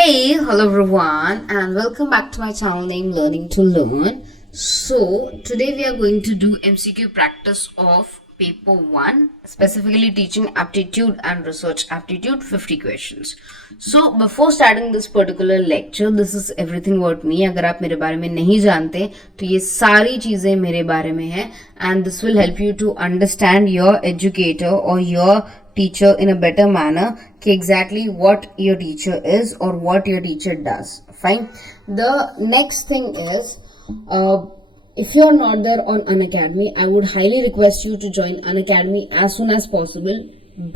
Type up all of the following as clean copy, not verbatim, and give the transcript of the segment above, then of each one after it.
Hey, hello everyone, and welcome back to my channel named Learning to Learn. So, today we are going to do MCQ practice of paper 1, specifically teaching aptitude and research aptitude 50 questions. So, before starting this particular lecture, this is everything about me. अगर आप मेरे बारे में नहीं जानते तो ये सारी चीजें मेरे बारे में हैं, and this will help you to understand your educator or your teacher in a better manner कि exactly what your teacher is or what your teacher does. Fine. The next thing is, if you're not there on Unacademy, I would highly request you to join Unacademy as soon as possible.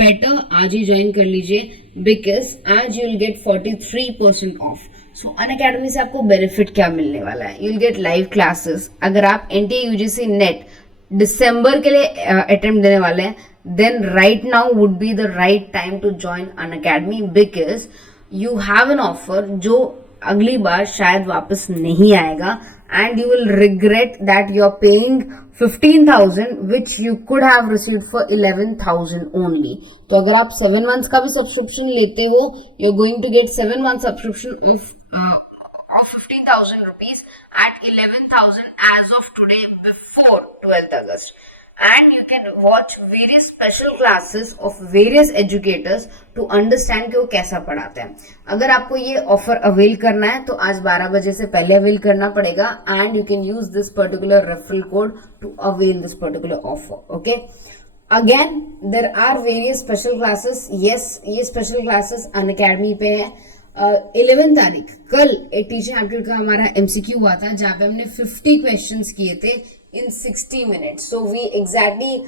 Better आज ही join कर लीजिए because आज you'll get 43% off. So Unacademy से आपको benefit क्या मिलने वाला है? You'll get live classes. अगर आप NTA UGC NET दिसंबर के लिए अटेम्प्ट देने वाले हैं, then right now would be the right time to join Unacademy because you have an offer जो अगली बार शायद वापस नहीं आएगा and you will regret that you're paying 15,000 which you could have received for 11,000 only. तो अगर आप 7 months का भी सब्सक्रिप्शन लेते हो, you're going to get 7 months subscription of 15,000 rupees at 11,000 as of today before 12th August. And you can watch various special classes of various educators to understand कि वो कैसा पढ़ाते हैं. अगर आपको ये ऑफर अवेल करना है तो आज 12 बजे से पहले अवेल करना पड़ेगा and you can use this particular referral code to avail this particular offer. Okay. Again, there are various special classes. Yes, ये special classes Unacademy पे है. 11 तारीख कल एक टीचिंग एप्टीट्यूड का हमारा MCQ हुआ था जहाँ पे हमने 50 क्वेश्चंस किए थे in 60 minutes. So we exactly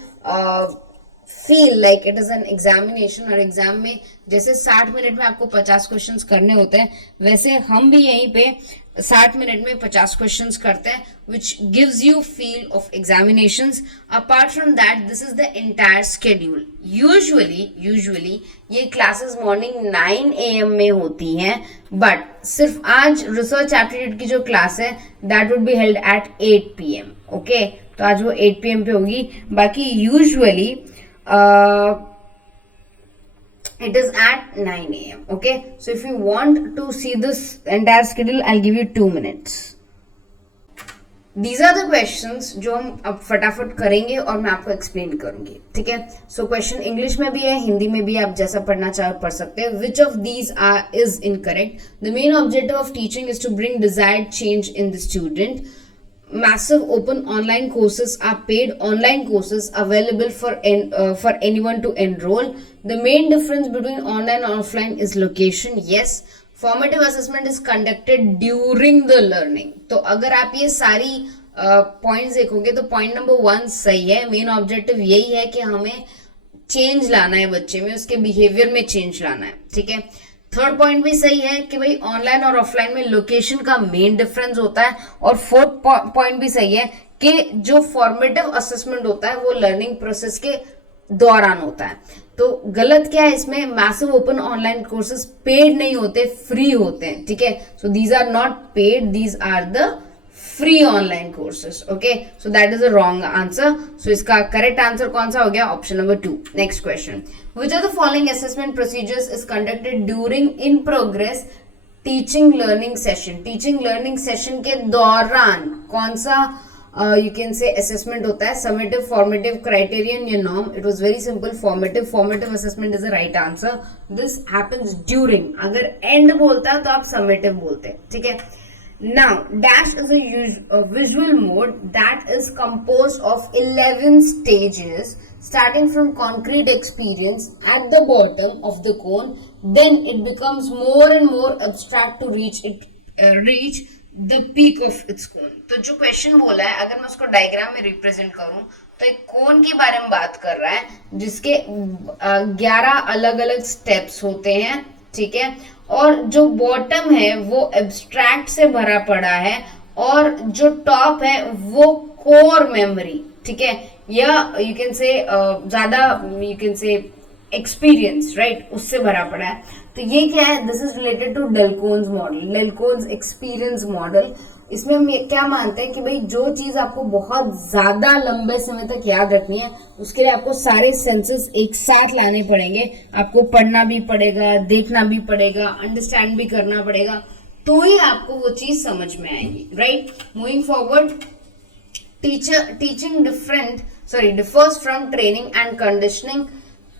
feel like it is an examination और एग्जाम में जैसे 60 मिनट में आपको 50 क्वेश्चंस करने होते हैं वैसे हम भी यहीं पे 60 मिनट में 50 क्वेश्चंस करते हैं which gives you feel of examinations. Apart from that, this is the entire schedule. Usually ये क्लासेस मॉर्निंग 9 AM में होती हैं बट सिर्फ आज रिसर्च एप्टीट्यूड की जो क्लास है that would be held at 8 PM. Okay, तो आज वो 8 PM पे होगी. बाकी usually it is at 9 AM. Okay, so if you want to see this entire schedule, I'll give you 2 minutes. These are the questions जो हम अब फटाफट करेंगे और मैं आपको एक्सप्लेन करूंगी. ठीक है. सो क्वेश्चन इंग्लिश में भी है, हिंदी में भी है, आप जैसा पढ़ना चाहो पढ़ सकते हैं. Which of these is incorrect? The main objective of teaching is to bring desired change in the student. Massive open online courses are paid online courses available for anyone to enroll. The main difference between online and offline is location. Yes, formative assessment is conducted during the learning. तो अगर आप ये सारी points देखोगे तो point number 1 सही है. Main objective यही है कि हमें चेंज लाना है बच्चे में, उसके बिहेवियर में चेंज लाना है. ठीक है. थर्ड पॉइंट भी सही है कि भाई ऑनलाइन और ऑफलाइन में लोकेशन का मेन डिफरेंस होता है. और फोर्थ पॉइंट भी सही है कि जो फॉर्मेटिव असेसमेंट होता है वो लर्निंग प्रोसेस के दौरान होता है. तो गलत क्या है इसमें? Massive open online courses paid नहीं होते, फ्री होते हैं. ठीक है. So these are not paid, these are the free online courses. Okay, so that is a wrong answer. So इसका करेक्ट आंसर कौन सा हो गया? Option number 2. Next question. Which of the following assessment procedures is conducted during in progress teaching learning session? Teaching learning session के दौरान कौन सा you can say assessment होता है? Summative, formative, criterion या norm? It was very simple. Formative assessment is the right answer. This happens during. अगर end बोलता है तो आप summative बोलते हैं. ठीक है. Now, dash is a visual mode that is composed of 11 stages starting from concrete experience at the bottom of the cone. Then it becomes more and more abstract to reach the peak of its cone. तो जो question बोला है अगर मैं उसको diagram में represent करूं तो एक कोन के बारे में बात कर रहा है जिसके 11 अलग अलग स्टेप्स होते हैं. ठीक है. और जो बॉटम है वो एब्स्ट्रैक्ट से भरा पड़ा है और जो टॉप है वो कोर मेमोरी. ठीक है. या यू कैन से ज्यादा you can say experience right उससे भरा पड़ा है. तो ये क्या है? This is related to Dale cone's model, Dale cone's experience model. इसमें हम क्या मानते हैं कि भाई जो चीज आपको बहुत ज्यादा लंबे समय तक याद रखनी है उसके लिए आपको सारे सेंसेस एक साथ लाने पड़ेंगे, आपको पढ़ना भी पड़ेगा, देखना भी पड़ेगा, अंडरस्टैंड भी करना पड़ेगा, तो ही आपको वो चीज समझ में आएगी, right. Moving forward, teaching differs from training and conditioning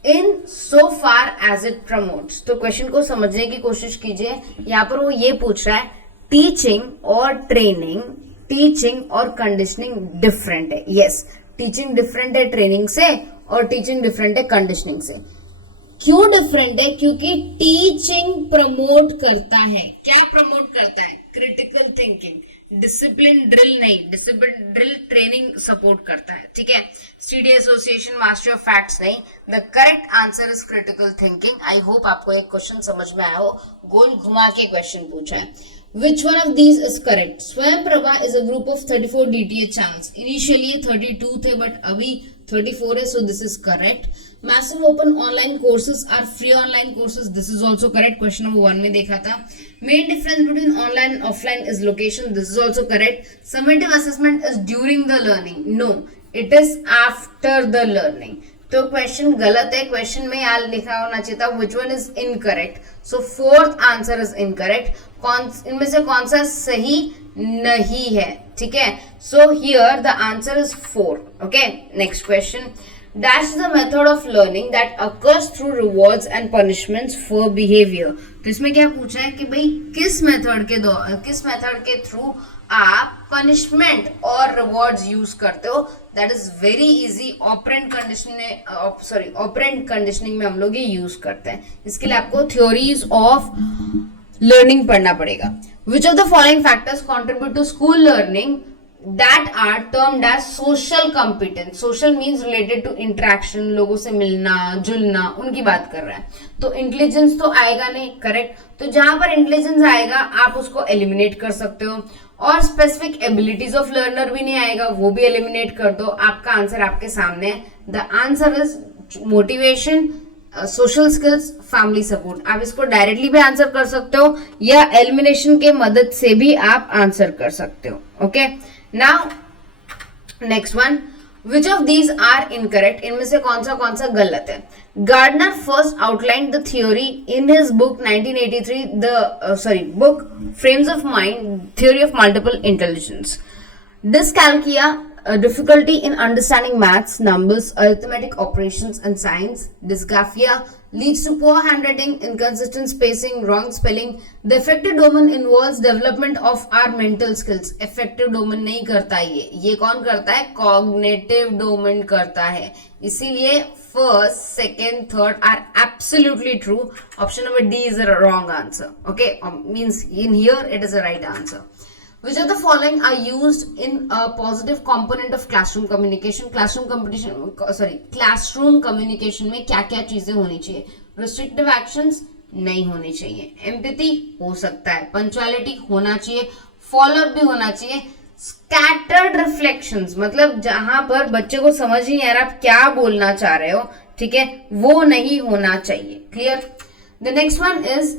in so far as it promotes। तो क्वेश्चन को समझने की कोशिश कीजिए। यहाँ पर वो ये पूछ रहा है टीचिंग और ट्रेनिंग, टीचिंग और कंडीशनिंग डिफरेंट है। यस, टीचिंग डिफरेंट है ट्रेनिंग से और टीचिंग डिफरेंट है कंडीशनिंग से। क्यों डिफरेंट है? क्योंकि टीचिंग प्रमोट करता है, क्या प्रमोट करता है? Critical thinking. डिसिप्लिन ड्रिल नहीं, डिसिप्लिन ड्रिल ट्रेनिंग सपोर्ट करता है, ठीक है। Study association, mastery of facts नहीं। The correct answer is critical thinking. I hope आपको एक क्वेश्चन समझ में आया हो, गोल घुमा के क्वेश्चन पूछा है। Which one of these is correct? Swayamprabha is a group of 34 DTH channels. Initially ये 32 थे but अभी 34 है, so this is correct. Massive open online courses are free online courses. This is also correct. Question number 1 में देखा था. Main difference between online and offline is location. This is also correct. Summative assessment is during the learning. No, it is after the learning. तो question गलत है, question में यहाँ लिखा होना चाहिए था which one is incorrect. So fourth answer is incorrect. इनमें से कौन सा सही नहीं है, ठीक है। So here the answer is 4। Okay, next question, dash is the method of learning that occurs through rewards and punishments for behaviour. तो इसमें क्या पूछा है कि भाई किस मेथड के थ्रू आप पनिशमेंट और रिवॉर्ड्स यूज करते हो। That is very easy. Operant conditioning में हम लोग ये यूज करते हैं। इसके लिए आपको थ्योरीज ऑफ लर्निंग पढ़ना पड़ेगा। Which of the following factors contribute to school learning that are termed as social competence. Social means related to interaction, लोगों से मिलना जुलना, उनकी बात कर रहा है। तो इंटेलिजेंस तो आएगा नहीं, करेक्ट। तो जहां पर इंटेलिजेंस आएगा आप उसको एलिमिनेट कर सकते हो, और स्पेसिफिक एबिलिटीज ऑफ लर्नर भी नहीं आएगा, वो भी एलिमिनेट कर दो। आपका आंसर आपके सामने है। The answer is motivation, social skills, family support. आप इसको डायरेक्टली भी आंसर कर सकते हो या एलिमिनेशन के मदद से भी आप आंसर कर सकते हो। Okay, now next one, which of these are incorrect? इनमें से कौन सा गलत है? Gardner first outlined the theory in his book 1983, book Frames of Mind, Theory of Multiple Intelligence. Dyscalculia, difficulty in understanding maths, numbers, arithmetic operations and science. Dysgraphia leads to poor handwriting, inconsistent spacing, wrong spelling. The affective domain involves development of our mental skills. Affective domain नहीं करता ये कौन करता है? Cognitive domain करता है। इसीलिए first, second, third are absolutely true. Option number D is the wrong answer. Okay, means in here it is the right answer. Which of the following are used in a positive component of classroom communication? classroom communication में क्या क्या चीजें होनी चाहिए? Restrictive actions नहीं होनी चाहिए, empathy हो सकता है, punctuality होना चाहिए, follow up भी होना चाहिए, scattered reflections मतलब जहां पर बच्चे को समझ ही नहीं आ रहा आप क्या बोलना चाह रहे हो, ठीक है, वो नहीं होना चाहिए। Clear? The next one is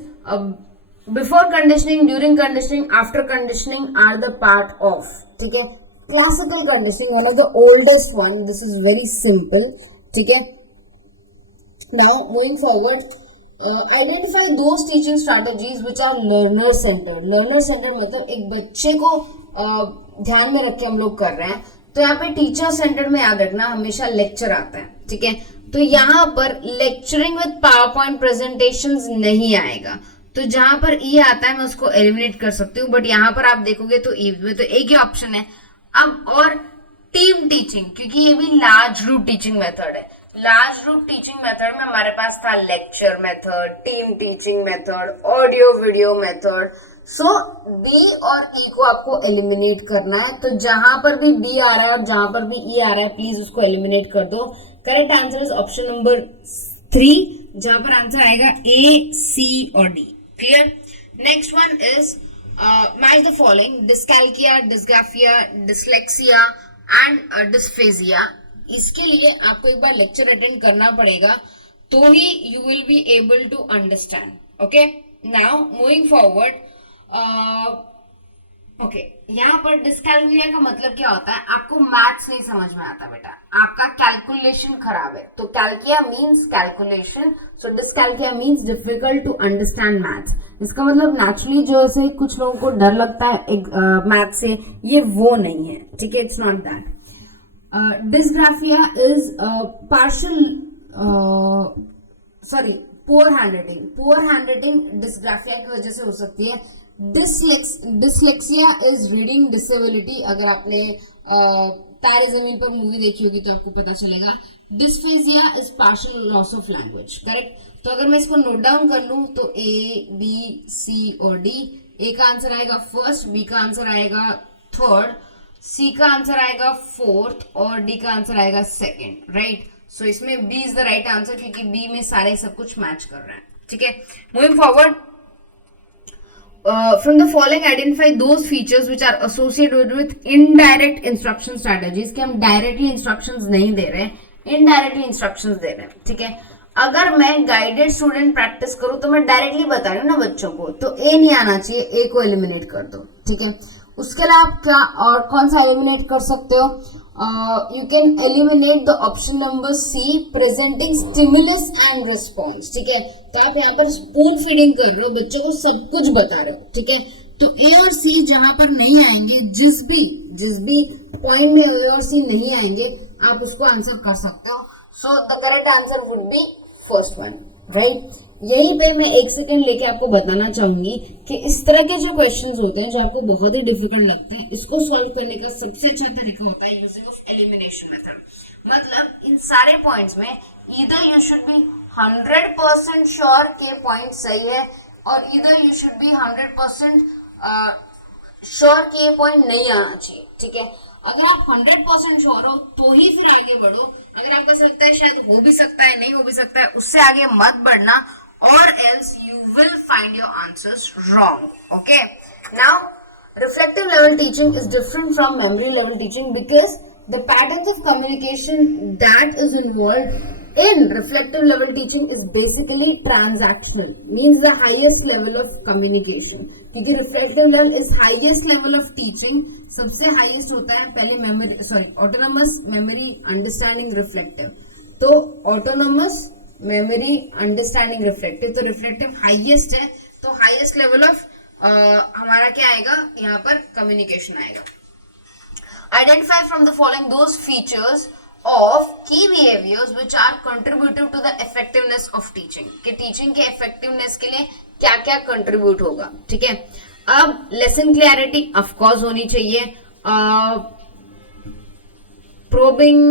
before conditioning, during conditioning, after conditioning are the part of, ठीक है। Classical conditioning, one of the oldest one. This is very simple, ठीक है। Now moving forward, identify those teaching strategies which are learner centered. Learner centered मतलब एक बच्चे को ध्यान में रख के हम लोग कर रहे हैं। तो यहाँ पे टीचर सेंटर्ड में याद रखना हमेशा लेक्चर आता है, ठीक है। तो यहाँ पर lecturing with power point presentations नहीं आएगा। तो जहां पर ई आता है मैं उसको एलिमिनेट कर सकती हूँ, बट यहाँ पर आप देखोगे तो ई में तो एक ही ऑप्शन है। अब और टीम टीचिंग, क्योंकि ये भी लार्ज ग्रुप टीचिंग मेथड है। लार्ज ग्रुप टीचिंग मेथड में हमारे पास था lecture method, team teaching method, audio video method. So D और ई को आपको एलिमिनेट करना है। तो जहां पर भी डी आ रहा है और जहां पर भी ई आ रहा है प्लीज उसको एलिमिनेट कर दो। Correct answer is option number 3, जहां पर आंसर आएगा ए, सी और D. Clear? Next one is match the following: dyscalculia, dysgraphia, dyslexia and dysphasia. इसके लिए आपको एक बार लेक्चर अटेंड करना पड़ेगा तो ही you will be able to understand. Okay? Now moving forward, okay यहाँ पर डिस्कैलकुलिया का मतलब क्या होता है, आपको मैथ्स नहीं समझ में आता बेटा, आपका कैलकुलेशन खराब है, तो calculia means calculation, so dyscalculia means difficult to understand maths. इसका मतलब नेचुरली जो ऐसे कुछ लोगों को डर लगता है मैथ से, ये वो नहीं है, ठीक है, it's not that. Dysgraphia is partial sorry poor handwriting, poor handwriting dysgraphia की वजह से हो सकती है। डिसलेक्सिया इज रीडिंग डिसेबिलिटी, अगर आपने तारे जमीन पर मूवी देखी होगी तो आपको पता चलेगा। Dysphagia is partial loss of language, correct. तो अगर मैं इसको नोट डाउन कर लूं तो ए बी सी और डी, ए का आंसर आएगा फर्स्ट, बी का आंसर आएगा थर्ड, सी का आंसर आएगा फोर्थ और डी का आंसर आएगा सेकेंड, राइट। सो इसमें B is the right answer क्योंकि बी में सारे सब कुछ मैच कर रहे हैं, ठीक है। Moving forward, from the following identify those features which are associated with indirect instruction strategies, कि हम directly instructions नहीं दे रहे हैं, indirectly instructions दे रहे हैं, ठीक है। अगर मैं गाइडेड स्टूडेंट प्रैक्टिस करूं तो मैं डायरेक्टली बता रही हूँ ना बच्चों को, तो ए नहीं आना चाहिए, ए को एलिमिनेट कर दो, ठीक है। उसके अलावा आप क्या और कौन सा एलिमिनेट कर सकते हो, you can eliminate the option number C, presenting stimulus and response, ठीक है। तो आप यहाँ पर स्पून फीडिंग कर रहे हो, बच्चों को सब कुछ बता रहे हो, ठीक है। तो ए और सी जहां पर नहीं आएंगे, जिस भी पॉइंट में ए और सी नहीं आएंगे, आप उसको आंसर कर सकते हो। सो the correct answer would be first one, right. यहीं पे मैं एक सेकंड लेके आपको बताना चाहूंगी कि इस तरह के जो क्वेश्चंस होते हैं जो आपको बहुत ही डिफिकल्ट लगते हैं, इसको सॉल्व करने का सबसे अच्छा तरीका होता है यूजिंग ऑफ एलिमिनेशन मेथड। मतलब इन सारे पॉइंट्स में either you should be 100% sure के पॉइंट सही है, और either you should be 100% sure कि ये पॉइंट नहीं आना चाहिए, ठीक है। अगर आप 100% श्योर हो तो ही फिर आगे बढ़ो, अगर आपको लगता है शायद हो भी सकता है, नहीं हो भी सकता है, उससे आगे मत बढ़ना, और else you will find your answers wrong, okay. Now reflective level teaching is different from memory level teaching because the patterns of communication that is involved in reflective level teaching is basically transactional, means the highest level of communication, क्योंकि reflective level is highest level of teaching, सबसे highest होता है पहले memory autonomous memory understanding reflective, तो autonomous memory understanding reflective, तो reflective highest है, तो highest level of हमारा क्या आएगा यहाँ पर, कम्युनिकेशन आएगा। Identify from the following those features of key behaviours which are contributive to the effectiveness of teaching, कि टीचिंग के इफेक्टिवनेस के लिए क्या क्या कंट्रीब्यूट होगा, ठीक है। अब लेसन क्लैरिटी ऑफ कोर्स होनी चाहिए, प्रोबिंग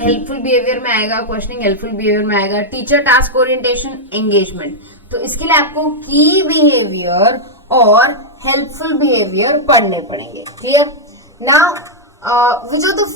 हेल्पफुल बिहेवियर में आएगा, क्वेश्चनिंग हेल्पफुल बिहेवियर में आएगा, टीचर टास्क ओरिएंटेशन एंगेजमेंट, तो इसके लिए आपको की बिहेवियर और हेल्पफुल बिहेवियर पढ़ने पड़ेंगे, clear. Now which of the,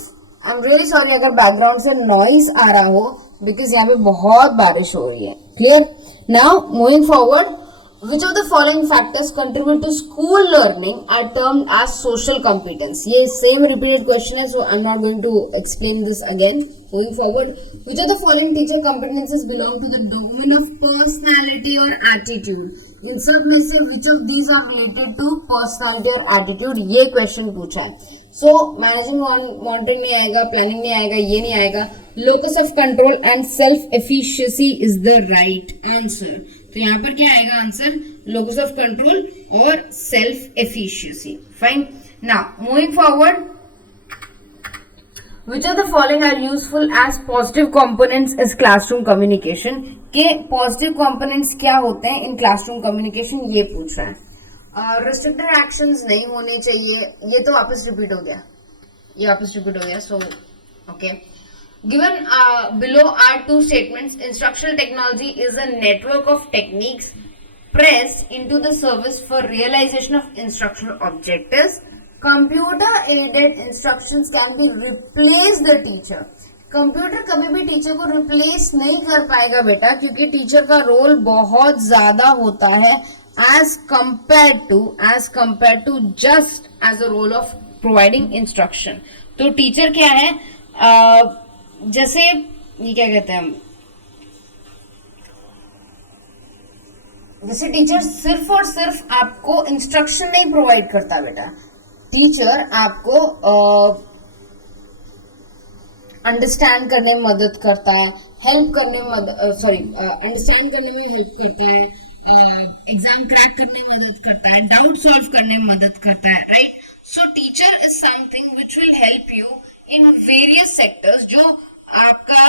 I am really sorry अगर बैकग्राउंड से नॉइस आ रहा हो, बिकॉज यहाँ पे बहुत बारिश हो रही है, clear. Now moving forward, which of the following factors contribute to school learning are termed as social competence, ये same repeated question है, so I'm not going to explain this again. Moving forward, which of the following teacher competences belong to the domain of personality or attitude, इन सब में से which of these are related to personality or attitude, ये question पूछा है। So managing monitoring नहीं आएगा, planning नहीं आएगा, ये नहीं आएगा, locus of control and self efficacy is the right answer, तो यहाँ पर क्या आएगा आंसर, लोकस ऑफ कंट्रोल और self efficiency, fine. Now moving forward, which of the following are useful as positive components is classroom communication, के positive components क्या होते हैं इन क्लासरूम कम्युनिकेशन, ये पूछ रहा है। रिस्ट्रिक्टेड एक्शंस नहीं होने चाहिए, ये तो वापस रिपीट हो गया, ये वापस रिपीट हो गया, so okay. Given below are two statements, instructional technology is a network of techniques pressed into the service for realization of instructional objectives. Computer aided instructions can be replace the teacher. Computer कभी भी teacher को replace नहीं कर पाएगा बेटा, क्योंकि teacher का role बहुत ज्यादा होता है as compared to just as a role of providing instruction. तो टीचर क्या है, जैसे ये क्या कहते हैं हम, जैसे टीचर सिर्फ और सिर्फ आपको इंस्ट्रक्शन नहीं प्रोवाइड करता बेटा, टीचर आपको अंडरस्टैंड करने में मदद करता है, हेल्प करने में अंडरस्टैंड करने में हेल्प करता है, एग्जाम क्रैक करने में मदद करता है, डाउट सॉल्व करने में मदद करता है, right? So teacher is something which will help you in various sectors, जो आपका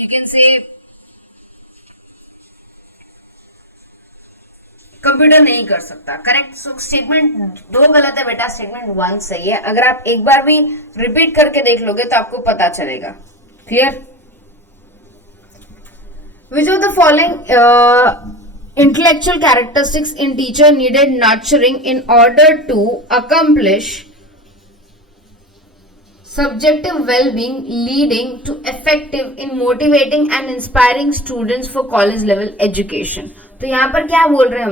यू कैन से कंप्यूटर नहीं कर सकता, करेक्ट? सो स्टेटमेंट 2 गलत है बेटा, स्टेटमेंट 1 सही है। अगर आप एक बार भी रिपीट करके देख लोगे तो आपको पता चलेगा। Clear? Which of the following intellectual characteristics in teacher needed nurturing in order to accomplish subjective well-being, leading to effective in motivating and inspiring students for college level education? तो यहाँ पर क्या बोल रहे हैं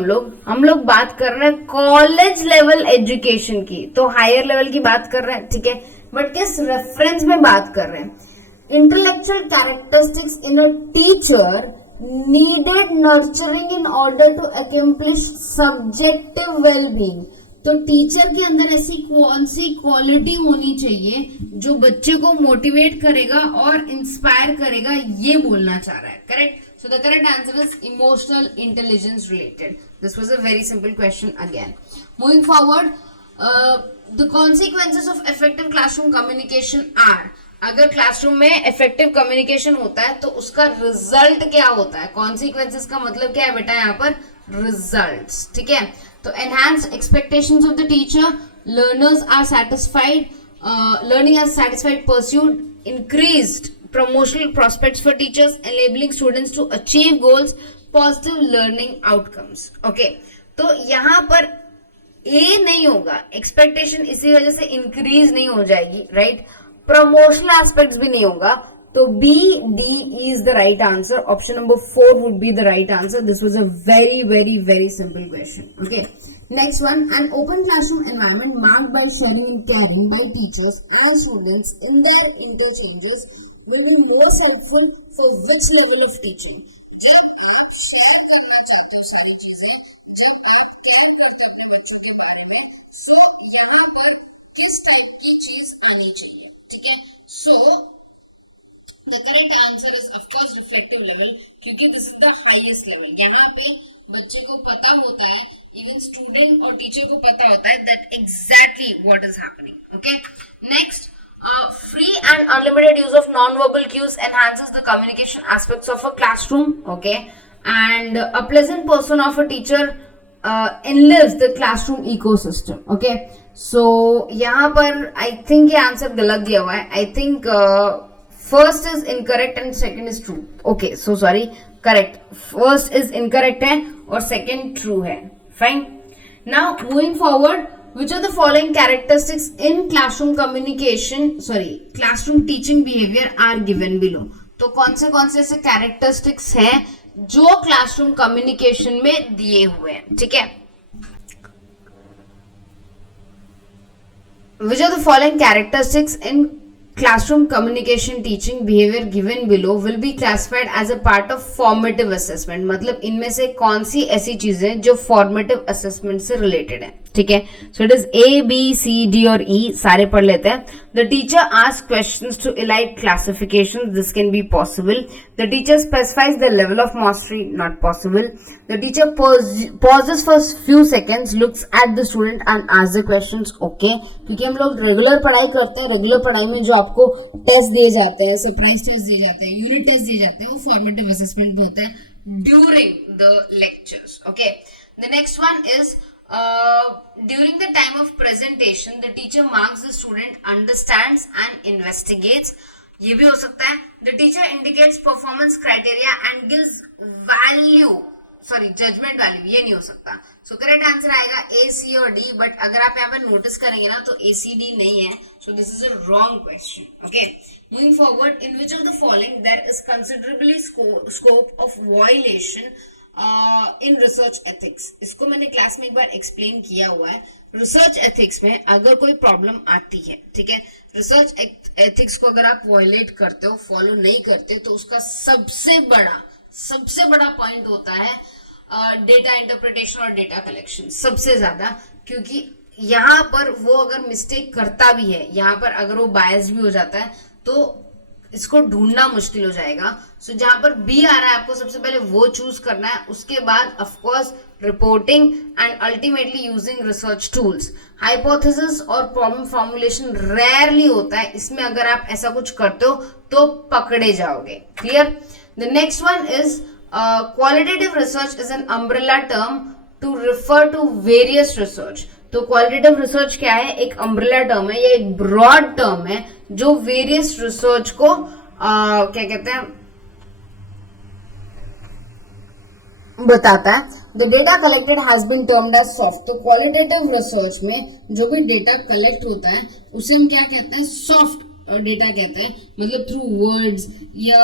हम लोग बात कर रहे हैं कॉलेज लेवल एजुकेशन की, तो हायर लेवल की बात कर रहे हैं, ठीक है? बट किस रेफरेंस में बात कर रहे हैं? Intellectual characteristics in a teacher needed nurturing in order to accomplish subjective well-being. तो टीचर के अंदर ऐसी कौन सी क्वालिटी होनी चाहिए जो बच्चे को मोटिवेट करेगा और इंस्पायर करेगा, ये बोलना चाह रहा है, correct? So the correct answer is emotional intelligence related. This was a very simple question again. Moving forward, the consequences of effective classroom communication are. अगर क्लासरूम में इफेक्टिव कम्युनिकेशन होता है तो उसका रिजल्ट क्या होता है? कॉन्सिक्वेंसेस का मतलब क्या है बेटा यहाँ पर? रिजल्ट्स, ठीक है? तो enhance expectations of the teacher, learners are satisfied, learning are satisfied pursued, increased promotional prospects for teachers, enabling students to achieve goals, positive learning outcomes. Okay, तो यहाँ पर A नहीं होगा, एक्सपेक्टेशन इसी वजह से इंक्रीज नहीं हो जाएगी, राइट? प्रमोशनल एस्पेक्ट्स भी नहीं होगा, तो B, D is the right answer. Option number 4 would be the right answer. This was a very, very, very simple question. Okay. Next one, an open classroom environment marked by sharing and caring by teachers and students in their interchanges will be most helpful for which level of teaching? जब आप share करना चाहते हो सारी चीजें, जब आप care करते हो अपने बच्चों के बारे में, सो यहाँ पर किस टाइप की चीज आनी चाहिए, ठीक है? So the correct answer is of course reflective level, क्योंकि this is the highest level. यहाँ पे बच्चे को पता होता है, इवन स्टूडेंट और टीचर को पता होता है that exactly what is happening. Okay, next, free and unlimited use of non-verbal cues enhances the communication aspects of a classroom. Okay, and a pleasant person of a teacher enlives the classroom ecosystem. Okay, so यहाँ पर I think ये answer गलत दिया हुआ है. I think first is incorrect and second is true. Okay, so sorry, correct. First is incorrect है और second true है. Fine. Now moving forward, which of the following characteristics in classroom teaching behavior are given below? तो कौन से ऐसे characteristics हैं जो classroom communication में दिए हुए हैं, ठीक है? Which of the following characteristics in classroom communication teaching behavior given below will be classified as a part of formative assessment? मतलब इनमें से कौन सी ऐसी चीजें जो formative assessment से related है, ठीक है? So it is A, B, C, D और E, सारे पढ़ लेते हैं. The teacher asks questions to elide classifications. This can be possible. The teacher specifies the level of mastery. Not possible. The teacher pauses for few seconds, looks at the student and asks the questions. Okay, क्योंकि हम लोग regular पढ़ाई करते हैं, regular पढ़ाई में जो आपको टेस्ट दिए जाते हैं, सरप्राइज टेस्ट दिए जाते हैं, यूनिट टेस्ट दिए जाते हैं, वो फॉर्मेटिव असेसमेंट में होता है during the lectures. Okay, the next one is during the time of presentation, the teacher marks the student understands and investigates. ये भी हो सकता है. The teacher indicates performance criteria and gives judgment value. ये नहीं हो सकता. So correct answer आएगा A, C और D. But अगर आप यहाँ पर नोटिस करेंगे ना तो A, C, D नहीं है. So this is a wrong question. Okay. Moving forward, in which of the following there is considerably scope of violation in research ethics? इसको मैंने क्लास में एक बार एक्सप्लेन किया हुआ है. रिसर्च एथिक्स में अगर कोई प्रॉब्लम आती है, ठीक है, रिसर्च एथिक्स को अगर आप वायलेट करते हो, फॉलो नहीं करते, तो उसका सबसे बड़ा पॉइंट होता है डेटा इंटरप्रिटेशन और डेटा कलेक्शन. सबसे ज्यादा, क्योंकि यहाँ पर वो अगर मिस्टेक करता भी है, यहाँ पर अगर वो बायस भी हो जाता है तो इसको ढूंढना मुश्किल हो जाएगा. सो जहां पर बी आ रहा है आपको सबसे पहले वो चूज करना है, उसके बाद of course reporting and ultimately using research tools. Hypothesis और प्रॉब्लम फॉर्मुलेशन रेयरली होता है, इसमें अगर आप ऐसा कुछ करते हो तो पकड़े जाओगे. Clear. The next one is qualitative research is an umbrella term to refer to various research. तो क्वालिटेटिव रिसर्च क्या है? एक अम्ब्रेला टर्म है या एक ब्रॉड टर्म है जो वेरियस रिसर्च को क्या कहते हैं बताता है. The data collected has been termed as soft. तो क्वालिटेटिव रिसर्च में जो भी डेटा कलेक्ट होता है उसे हम क्या कहते हैं? सॉफ्ट डेटा कहते हैं. मतलब थ्रू वर्ड्स या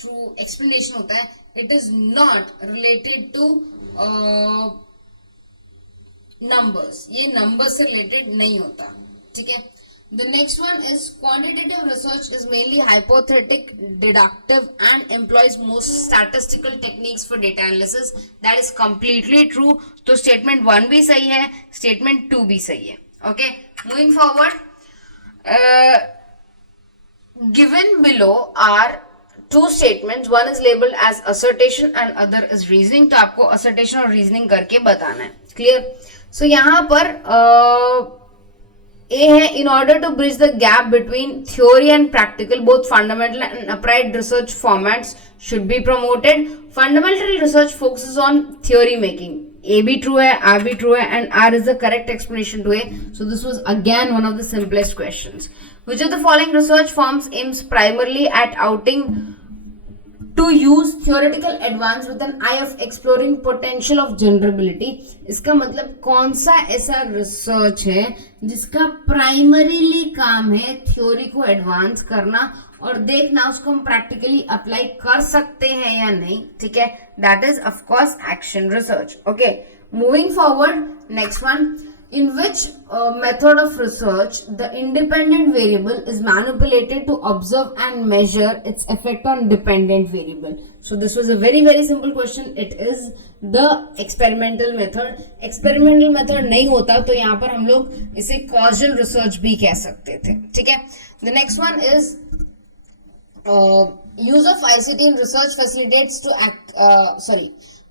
थ्रू एक्सप्लेनेशन होता है. It is not related two numbers. ये नंबर्स से रिलेटेड नहीं होता. ठीक है. The next one is quantitative research is mainly hypothetic, deductive and employs most statistical techniques for data analysis. That is completely true. तो statement 1 भी सही है, statement 2 भी सही है. Okay, moving forward. Given below are two statements. One is labeled as assertion and other is reasoning. तो आपको assertion और reasoning करके बताना है. Clear? So यहाँ पर A है, in order to bridge the gap between theory and practical, both fundamental and applied research formats should be promoted. Fundamental research focuses on theory making. A भी true है, R भी true है, and R is the correct explanation to A. So this was again one of the simplest questions. Which of the following research forms aims primarily at outing to use theoretical advance with an eye of exploring potential of generability. इसका मतलब कौन सा ऐसा research है जिसका primarily काम है theory को एडवांस करना और देखना उसको हम प्रैक्टिकली अप्लाई कर सकते हैं या नहीं. ठीक है. That is of course action research. Okay, moving forward. Next one. In which method of research the independent variable is manipulated to observe and measure its effect on dependent variable? So this was a very simple question. It is the experimental method. Experimental method नहीं होता तो यहाँ पर हम लोग इसे causal research भी कह सकते थे. ठीक है. The next one is use of ICT in research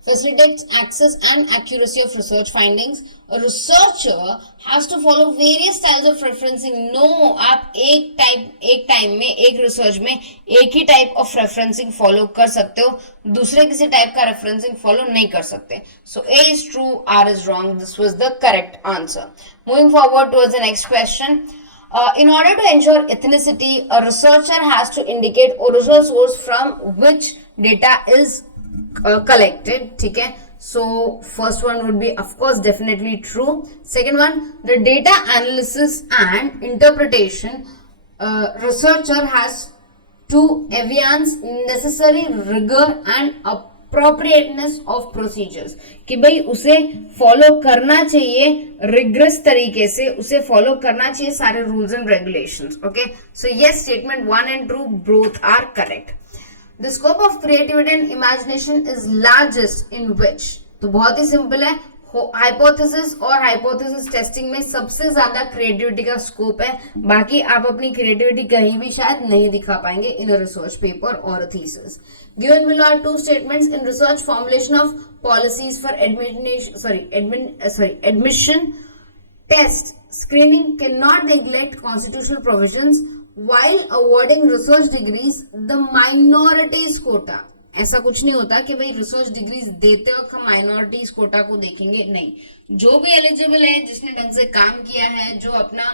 facilitates access and accuracy of research findings. A researcher has to follow various styles of referencing. No, आप एक टाइम में एक रिसर्च में एक ही टाइप ऑफ रेफरेंसिंग फॉलो कर सकते हो, दूसरे किसी टाइप का रेफरेंसिंग फॉलो नहीं कर सकते. सो A is true, R is wrong. This was the correct answer. Moving forward towards the next question. In order to ensure ethnicity, a researcher has to indicate original source from which data is collected. ठीक है. So first one would be of course definitely true. Second one, the data analysis and interpretation, researcher has to evince necessary rigor and appropriateness of procedures. कि भाई उसे follow करना चाहिए regret तरीके से, उसे फॉलो करना चाहिए सारे rules and regulations. Okay, so yes, statement 1 and 2 both are correct. The scope of creativity and imagination is largest in which? तो बहुत ही सिंपल है. हाइपोथेसिस और हाइपोथेसिस टेस्टिंग में सबसे ज्यादा क्रिएटिविटी का स्कोप है. बाकी आप अपनी क्रिएटिविटी कहीं भी शायद नहीं दिखा पाएंगे इन अ रिसर्च पेपर और a thesis. Given below are two statements in research formulation of policies for admission test screening cannot neglect constitutional provisions while awarding research degrees the minorities quota. ऐसा कुछ नहीं होता कि भाई रिसर्च डिग्रीज देते वक्त हम माइनॉरिटीज कोटा को देखेंगे. नहीं, जो भी एलिजिबल है, जिसने ढंग से काम किया है, जो अपना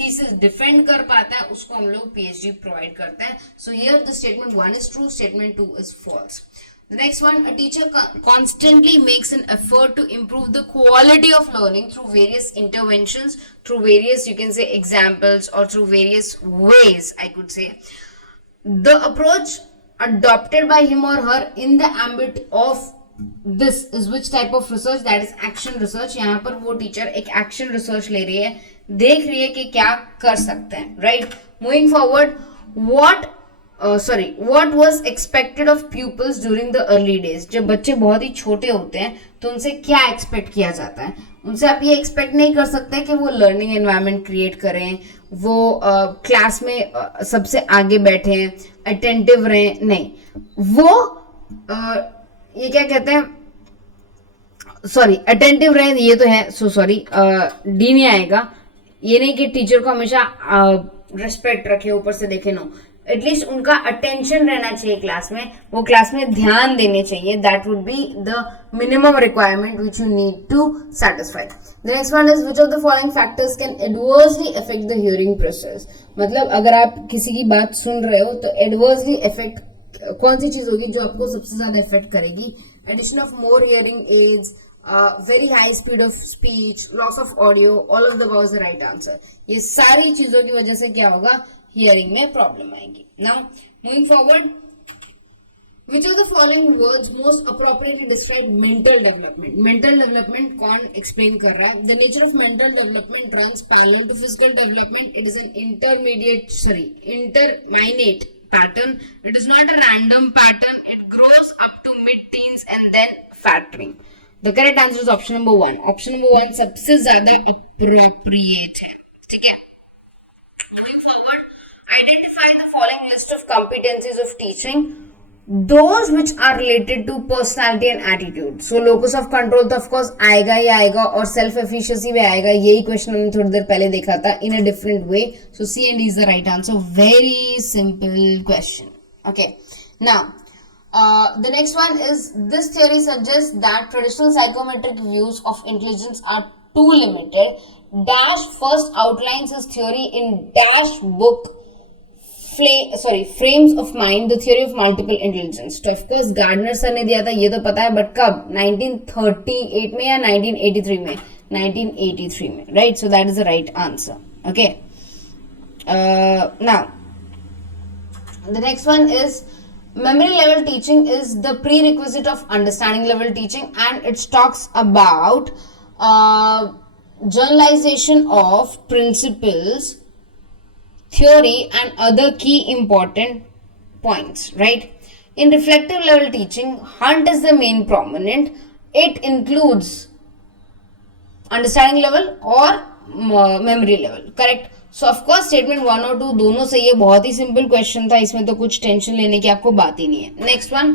थीसिस डिफेंड कर पाता है, उसको हम लोग पीएचडी प्रोवाइड करते हैं. So here the statement 1 is true, statement 2 is false. The next one, a teacher constantly makes an effort to improve the quality of learning through various interventions, through various, you can say, examples, or through various ways, I could say. The approach adopted by him or her in the ambit of this is which type of research? That is action research. यहाँ पर वो teacher एक action research ले रही है, देख रही है कि क्या कर सकते हैं. Right? Moving forward, what sorry what was expected of people's during the early days. जब बच्चे बहुत ही छोटे होते हैं तो उनसे क्या एक्सपेक्ट किया जाता है. उनसे आप ये एक्सपेक्ट नहीं कर सकते कि वो लर्निंग एनवायरनमेंट क्रिएट करें, वो क्लास में सबसे आगे बैठे, अटेंटिव रहें. नहीं, वो ये क्या कहते हैं, सॉरी अटेंटिव रहे, ये तो है, सो सॉरी डी नहीं आएगा. ये नहीं कि टीचर को हमेशा रिस्पेक्ट रखे, ऊपर से देखे, नो, एटलीस्ट उनका अटेंशन रहना चाहिए क्लास में, वो क्लास में ध्यान देने चाहिए. That would be the minimum requirement which you need to satisfy. The next one is which of the following factors can adversely affect the hearing process. मतलब अगर आप किसी की बात सुन रहे हो तो एडवर्सली इफेक्ट कौन सी चीज होगी जो आपको सबसे ज्यादा इफेक्ट करेगी. Addition of more hearing aids, very high speed of speech, loss of audio, all of the above is the right answer. ये सारी चीजों की वजह से क्या होगा, हियरिंग में प्रॉब्लम आएगी. Now moving forward, which of the following words most appropriately describe mental development. Mental development कौन explain कर रहा है? The nature of mental development runs parallel to physical development. It is an interminate pattern. It is not a random pattern. It grows up to mid-teens and then fattening. The correct answer is option number 1. Option number 1 सबसे ज्यादा appropriate है. ठीक है? Moving forward, identify the following list of competencies of teaching. Those which are related to personality and attitude. So locus of control तो of course आएगा ही आएगा, और self efficacy भी आएगा. यही क्वेश्चन हमने थोड़ी देर पहले देखा था in a different way. So C and D is the right answer. Very simple question. Okay. Now, the next one is, this theory suggests that traditional psychometric views of intelligence are too limited. Dash first outlines his theory in dash book. Frames of Mind, the Theory of Multiple Intelligence. तो of course gardener sir ने दिया था, ये तो पता है, but कब, 1938 में या 1983 में? 1983 में, right? So that is the right answer. Okay. Now, the next one is, memory level teaching is the prerequisite of understanding level teaching, and it talks about generalization of principles, theory and other key important points, right? In reflective level teaching, Hunt is the main prominent. It includes understanding level और memory level, correct? So of course statement 1 और 2 दोनों सही है. बहुत ही simple question था, इसमें तो कुछ टेंशन लेने की आपको बात ही नहीं है. Next one,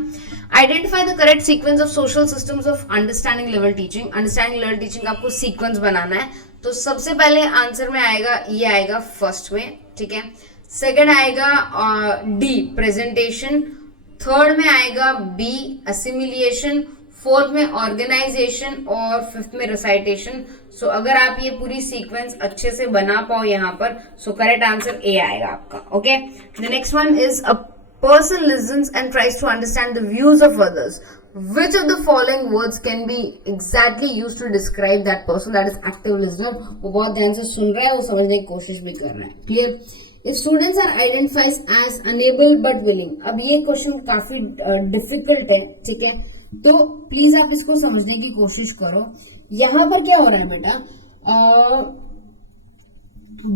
identify the correct sequence of social systems of understanding level teaching. Understanding level teaching आपको sequence बनाना है. तो सबसे पहले आंसर में आएगा, ये आएगा फर्स्ट में, ठीक है. सेकंड आएगा डी प्रेजेंटेशन, थर्ड में आएगा बी असिमिलिएशन, फोर्थ में ऑर्गेनाइजेशन, और फिफ्थ में रिसाइटेशन. सो अगर आप ये पूरी सीक्वेंस अच्छे से बना पाओ यहाँ पर, सो करेक्ट आंसर ए आएगा आपका. Okay. The next one is, a person listens and tries to understand the views of others. Which of the following words can be exactly used to describe that person? That is active listener. वो बहुत ध्यान से सुन रहा है, वो समझने की कोशिश भी कर रहा है. Clear? If students are identified as unable but willing. अब ये क्वेश्चन काफी डिफिकल्ट है, ठीक है, तो प्लीज आप इसको समझने की कोशिश करो. यहाँ पर क्या हो रहा है बेटा,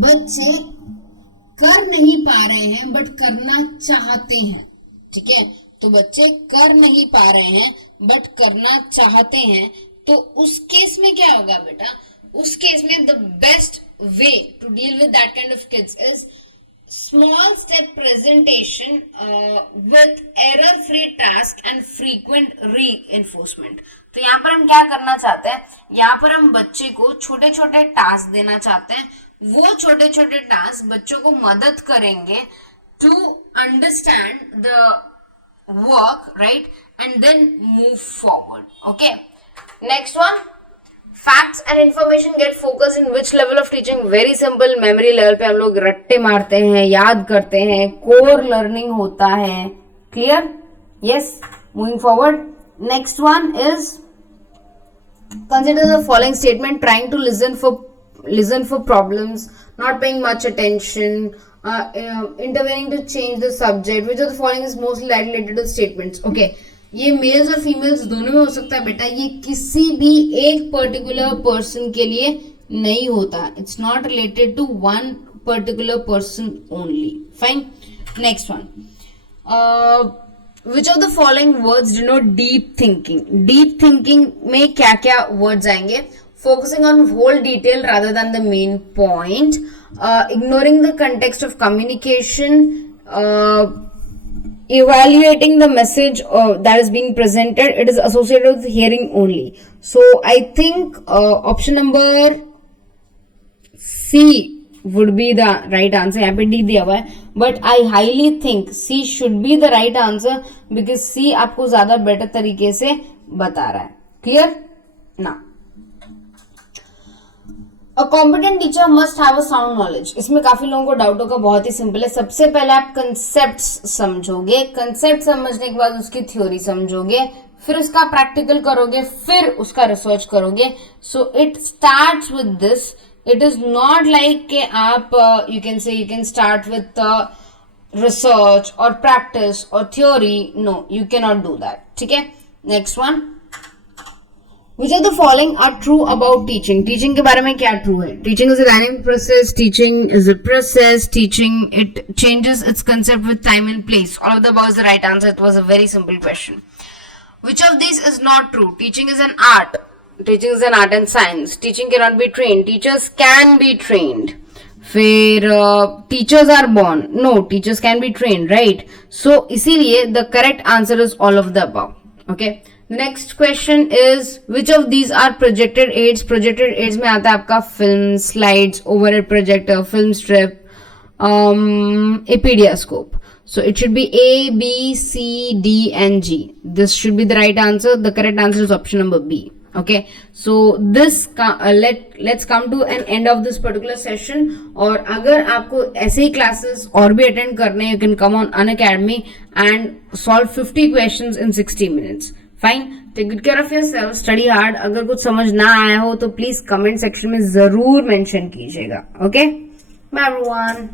बच्चे कर नहीं पा रहे हैं बट करना चाहते हैं, ठीक है. तो बच्चे कर नहीं पा रहे हैं बट करना चाहते हैं, तो उस केस में क्या होगा बेटा, उस केस में the best way to deal with that kind of kids is small step presentation with error free task and frequent reinforcement. तो यहाँ पर हम क्या करना चाहते हैं, यहाँ पर हम बच्चे को छोटे छोटे टास्क देना चाहते हैं. वो छोटे छोटे टास्क बच्चों को मदद करेंगे to understand the work, right, and then move forward. Okay. Next one, facts and information get focus in which level of teaching. Very simple, memory level पे हम लोग रट्टे मारते हैं, याद करते हैं, कोर लर्निंग होता है. Clear? Yes. Moving forward, next one is, consider the following statement: trying to listen for problems, not paying much attention, intervening to change the subject. Which of the following is mostly related to statements? Okay, ये mails और females दोनों में हो सकता है बेटा, ये किसी भी एक पर्टिकुलर पर्सन के लिए नहीं होता. It's not related to one particular person only. Fine. Next one, which of the following words denote deep thinking. Deep thinking में क्या क्या वर्ड्स आएंगे? Focusing on whole detail rather than the main point, ignoring the context of communication, evaluating the message that is being presented. It is associated with hearing only. So I think option number C would be the right answer. यहाँ पे D दिया हुआ है, but I highly think C should be the right answer because C आपको ज्यादा better तरीके से बता रहा है. Clear? Now, A competent teacher must have a sound knowledge. इसमें काफी लोगों को डाउट होगा. बहुत ही सिंपल है. सबसे पहले आप कंसेप्ट समझोगे, कंसेप्ट समझने के बाद उसकी थ्योरी समझोगे, फिर उसका प्रैक्टिकल करोगे, फिर उसका रिसर्च करोगे. So it starts with this. It is not like कि आप you can start with research और प्रैक्टिस और theory. No, you can not do that. ठीक है. Next one. Which of the following are true about teaching? Teaching के बारे में क्या true है? Teaching is a dynamic process. Teaching is a process. Teaching, it changes its concept with time and place. All of the above is the right answer. It was a very simple question. Which of these is not true? Teaching is an art. Teaching is an art and science. Teaching cannot be trained. Teachers can be trained. फिर teachers are born. No, teachers can be trained, right? So इसीलिए the correct answer is all of the above. Okay. The next question is which of these are projected aids? Projected aids में आता है आपका film, slides, overhead projector, film strip, Epediascope. So it should be A, B, C, D and G. This should be the right answer. The correct answer is option number B. Okay. So this let's come to an end of this particular session. और अगर आपको ऐसे ही classes और भी attend करने हैं, you can come on Unacademy and solve 50 questions in 60 minutes. Fine. Take good care of yourself, study hard. अगर कुछ समझ ना आया हो तो प्लीज कमेंट सेक्शन में जरूर मेंशन कीजिएगा. Okay, bye everyone.